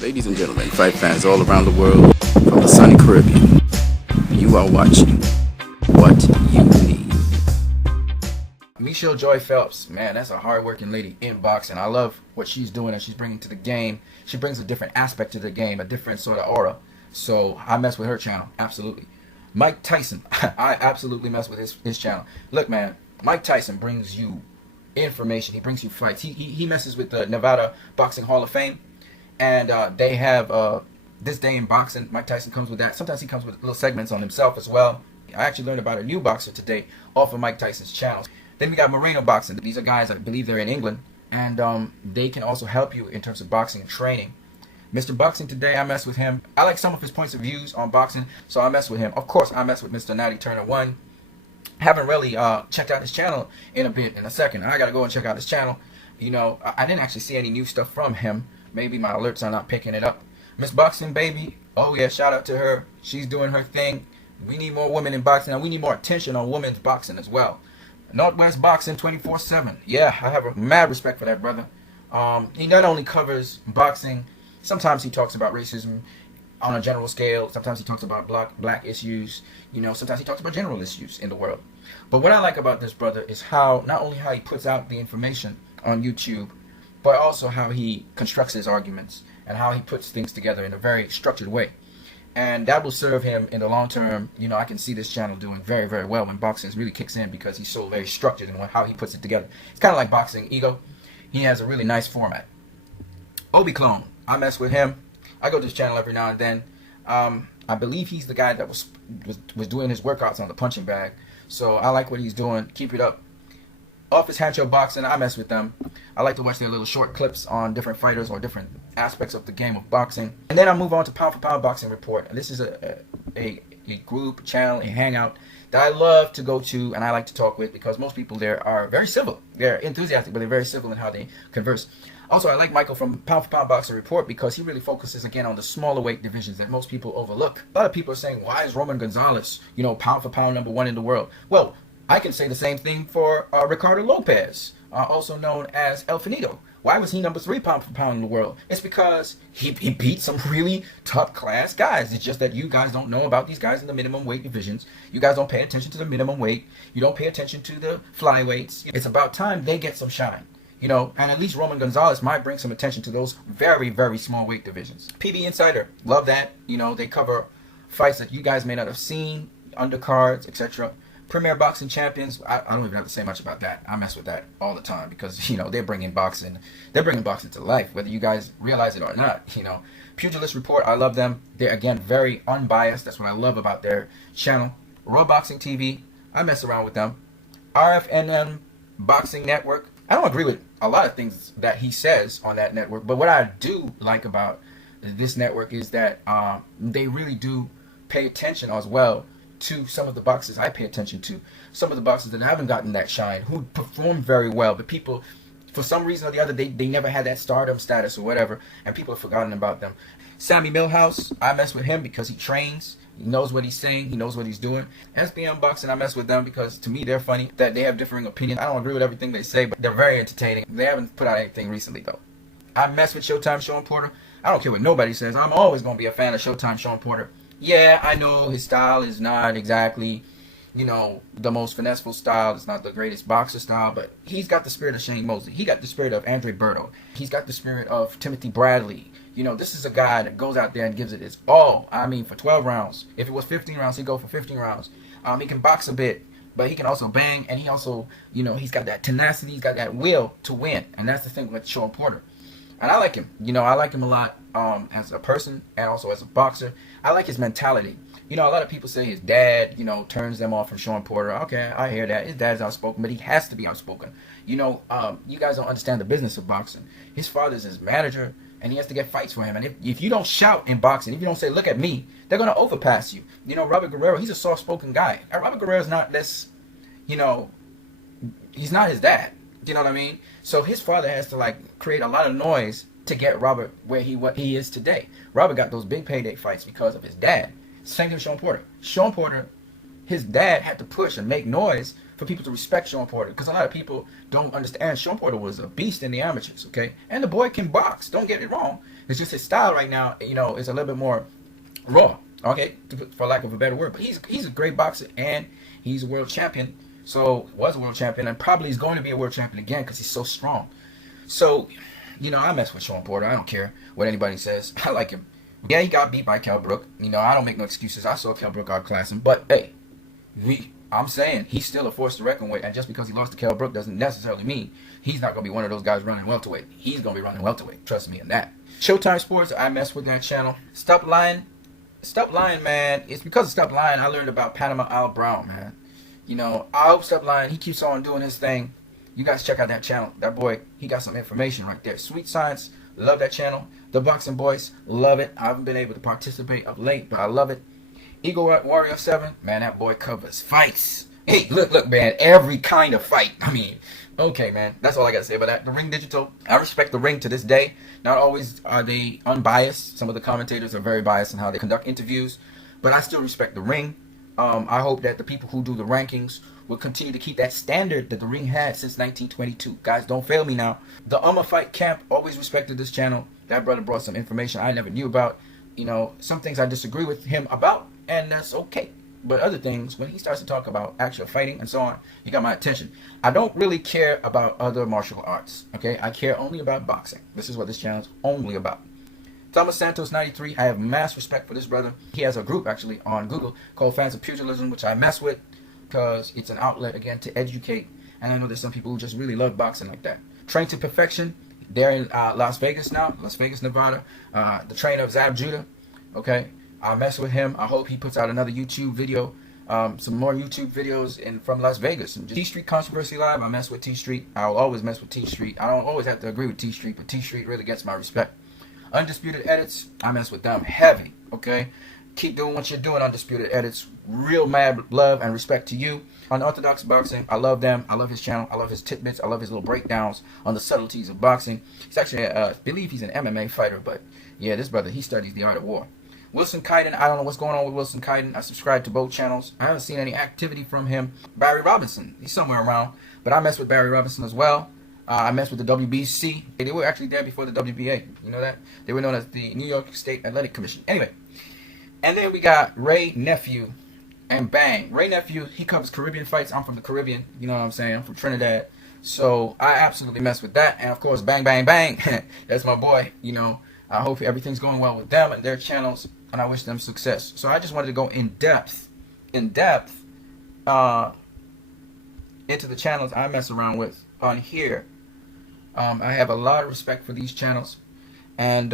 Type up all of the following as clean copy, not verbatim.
Ladies and gentlemen, fight fans all around the world, from the sunny Caribbean, you are watching What You Need. Michelle Joy Phelps, man, that's a hard-working lady in boxing. I love what she's doing and she's bringing to the game. She brings a different aspect to the game, a different sort of aura. So I mess with her channel, absolutely. Mike Tyson, I absolutely mess with his channel. Look, man, Mike Tyson brings you information. He brings you fights. He messes with the Nevada Boxing Hall of Fame. And they have This Day in Boxing. Mike Tyson comes with that. Sometimes he comes with little segments on himself as well. I actually learned about a new boxer today off of Mike Tyson's channel. Then we got Moreno Boxing. These are guys, I believe they're in England. And they can also help you in terms of boxing training. Mr. Boxing Today, I mess with him. I like some of his points of views on boxing, so I mess with him. Of course, I mess with Mr. Natty Turner 1. Haven't really checked out his channel in a second. I got to go and check out his channel. You know, I didn't actually see any new stuff from him. Maybe my alerts are not picking it up. Miss Boxing Baby, oh yeah, shout out to her. She's doing her thing. We need more women in boxing, and we need more attention on women's boxing as well. Northwest Boxing 24/7. Yeah, I have a mad respect for that brother. He not only covers boxing, sometimes he talks about racism on a general scale. Sometimes he talks about black issues. You know, sometimes he talks about general issues in the world. But what I like about this brother is how, not only how he puts out the information on YouTube, but also how he constructs his arguments and how he puts things together in a very structured way. And that will serve him in the long term. You know, I can see this channel doing very, very well when boxing really kicks in, because he's so very structured in how he puts it together. It's kind of like Boxing Ego. He has a really nice format. Obi Clone, I mess with him. I go to his channel every now and then. I believe he's the guy that was doing his workouts on the punching bag. So I like what he's doing. Keep it up. Office Hancho Boxing, I mess with them. I like to watch their little short clips on different fighters or different aspects of the game of boxing. And then I move on to Pound for Pound Boxing Report. And this is a group, a channel, a hangout that I love to go to and I like to talk with, because most people there are very civil. They're enthusiastic, but they're very civil in how they converse. Also, I like Michael from Pound for Pound Boxing Report, because he really focuses again on the smaller weight divisions that most people overlook. A lot of people are saying, why is Roman Gonzalez, you know, pound for pound #1 in the world? Well, I can say the same thing for Ricardo Lopez, also known as El Finito. Why was he #3 pound for pound in the world? It's because he beat some really top class guys. It's just that you guys don't know about these guys in the minimum weight divisions. You guys don't pay attention to the minimum weight. You don't pay attention to the flyweights. It's about time they get some shine. You know, and at least Roman Gonzalez might bring some attention to those very, very small weight divisions. PB Insider, love that. You know, they cover fights that you guys may not have seen, undercards, etc. Premier Boxing Champions, I don't even have to say much about that. I mess with that all the time, because, you know, they're bringing boxing to life, whether you guys realize it or not. You know, Pugilist Report, I love them. They're, again, very unbiased. That's what I love about their channel. Raw Boxing TV, I mess around with them. RFNM Boxing Network, I don't agree with a lot of things that he says on that network, but what I do like about this network is that they really do pay attention as well to some of the boxers I pay attention to. Some of the boxers that haven't gotten that shine, who perform very well, but people, for some reason or the other, they never had that stardom status or whatever, and people have forgotten about them. Sammy Millhouse, I mess with him because he trains. He knows what he's saying. He knows what he's doing. SBM Boxing, I mess with them because, to me, they're funny. That they have differing opinions. I don't agree with everything they say, but they're very entertaining. They haven't put out anything recently, though. I mess with Showtime Sean Porter. I don't care what nobody says. I'm always going to be a fan of Showtime Sean Porter. Yeah, I know his style is not exactly, you know, the most finesseful style. It's not the greatest boxer style, but he's got the spirit of Shane Mosley. He got the spirit of Andre Berto. He's got the spirit of Timothy Bradley. You know, this is a guy that goes out there and gives it his all. I mean, for 12 rounds. If it was 15 rounds, he'd go for 15 rounds. He can box a bit, but he can also bang, and he also, you know, he's got that tenacity, he's got that will to win, and that's the thing with Sean Porter. And I like him. You know, I like him a lot as a person and also as a boxer. I like his mentality. You know, a lot of people say his dad, you know, turns them off from Sean Porter. Okay, I hear that. His dad's outspoken, but he has to be outspoken. You know, you guys don't understand the business of boxing. His father's his manager, and he has to get fights for him. And if you don't shout in boxing, if you don't say, look at me, they're going to overpass you. You know, Robert Guerrero, he's a soft-spoken guy. Robert Guerrero's not this, you know, he's not his dad. You know what I mean? So his father has to, like, create a lot of noise to get Robert where he is today. Robert got those big payday fights because of his dad. Same thing with Sean Porter. Sean Porter, his dad had to push and make noise for people to respect Shawn Porter, because a lot of people don't understand Shawn Porter was a beast in the amateurs, okay? And the boy can box, don't get it wrong. It's just his style right now, you know, is a little bit more raw, okay, for lack of a better word. But he's a great boxer, and he's a world champion. So, was a world champion, and probably is going to be a world champion again because he's so strong. So, you know, I mess with Shawn Porter. I don't care what anybody says. I like him. Yeah, he got beat by Kell Brook. You know, I don't make no excuses. I saw Kell Brook outclass him. But, hey, I'm saying he's still a force to reckon with. And just because he lost to Kell Brook doesn't necessarily mean he's not going to be one of those guys running welterweight. He's going to be running welterweight. Trust me in that. Showtime Sports, I mess with that channel. Stop Lying, man. It's because of Stop Lying I learned about Panama Al Brown, man. You know, I hope Stop Lying, he keeps on doing his thing. You guys check out that channel. That boy, he got some information right there. Sweet Science, love that channel. The Boxing Boys, love it. I haven't been able to participate of late, but I love it. Eagle Warrior 7, man, that boy covers fights. Hey, look, man, every kind of fight. I mean, okay, man, that's all I got to say about that. The Ring Digital, I respect the Ring to this day. Not always are they unbiased. Some of the commentators are very biased in how they conduct interviews, but I still respect the Ring. I hope that the people who do the rankings will continue to keep that standard that the Ring had since 1922. Guys, don't fail me now. The Fight Camp always respected this channel. That brother brought some information I never knew about. You know, some things I disagree with him about, and that's okay. But other things, when he starts to talk about actual fighting and so on, he got my attention. I don't really care about other martial arts, okay? I care only about boxing. This is what this channel is only about. Thomas Santos 93, I have mass respect for this brother. He has a group actually on Google called Fans of Pugilism, which I mess with because it's an outlet again to educate. And I know there's some people who just really love boxing like that. Train to Perfection, they're in Las Vegas now, Las Vegas, Nevada. The trainer of Zab Judah, okay? I mess with him. I hope he puts out another YouTube video, some more YouTube videos from Las Vegas. And T Street Controversy Live, I mess with T Street. I'll always mess with T Street. I don't always have to agree with T Street, but T Street really gets my respect. Undisputed Edits, I mess with them heavy, okay? Keep doing what you're doing, Undisputed Edits. Real mad love and respect to you. Unorthodox Boxing, I love them. I love his channel. I love his tidbits. I love his little breakdowns on the subtleties of boxing. He's actually, I believe he's an MMA fighter, but yeah, this brother, he studies the art of war. Wilson Kiden, I don't know what's going on with Wilson Kiden. I subscribe to both channels. I haven't seen any activity from him. Barry Robinson, he's somewhere around, but I mess with Barry Robinson as well. I messed with the WBC. They were actually there before the WBA. You know that? They were known as the New York State Athletic Commission. Anyway. And then we got Ray Nephew. And bang. Ray Nephew, he covers Caribbean fights. I'm from the Caribbean. You know what I'm saying? I'm from Trinidad. So I absolutely mess with that. And of course, bang, bang, bang. That's my boy. You know, I hope everything's going well with them and their channels. And I wish them success. So I just wanted to go in depth into the channels I mess around with on here. I have a lot of respect for these channels, and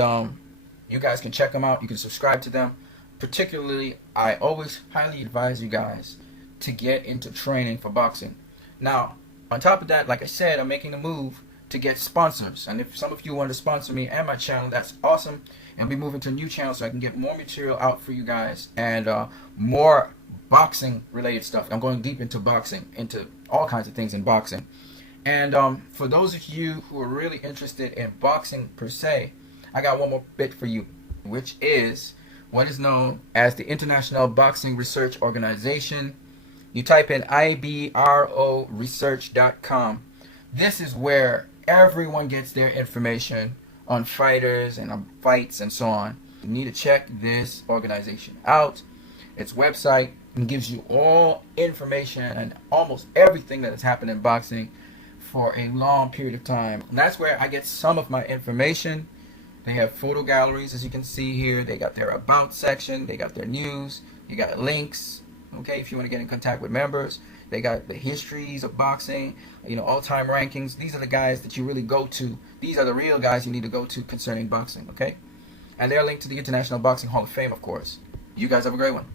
you guys can check them out. You can subscribe to them. Particularly, I always highly advise you guys to get into training for boxing. Now, on top of that, like I said, I'm making a move to get sponsors, and if some of you want to sponsor me and my channel, that's awesome. And I'll be moving to a new channel so I can get more material out for you guys, and more boxing related stuff. I'm going deep into boxing, into all kinds of things in boxing. And for those of you who are really interested in boxing per se, I got one more bit for you, which is what is known as the International Boxing Research Organization. You type in ibroresearch.com. This is where everyone gets their information on fighters and on fights and so on. You need to check this organization out. Its website gives you all information and almost everything that has happened in boxing for a long period of time. And that's where I get some of my information. They have photo galleries, as you can see here. They got their about section. They got their news. You got links, okay, if you want to get in contact with members. They got the histories of boxing, you know, all-time rankings. These are the guys that you really go to. These are the real guys you need to go to concerning boxing, okay? And they're linked to the International Boxing Hall of Fame, of course. You guys have a great one.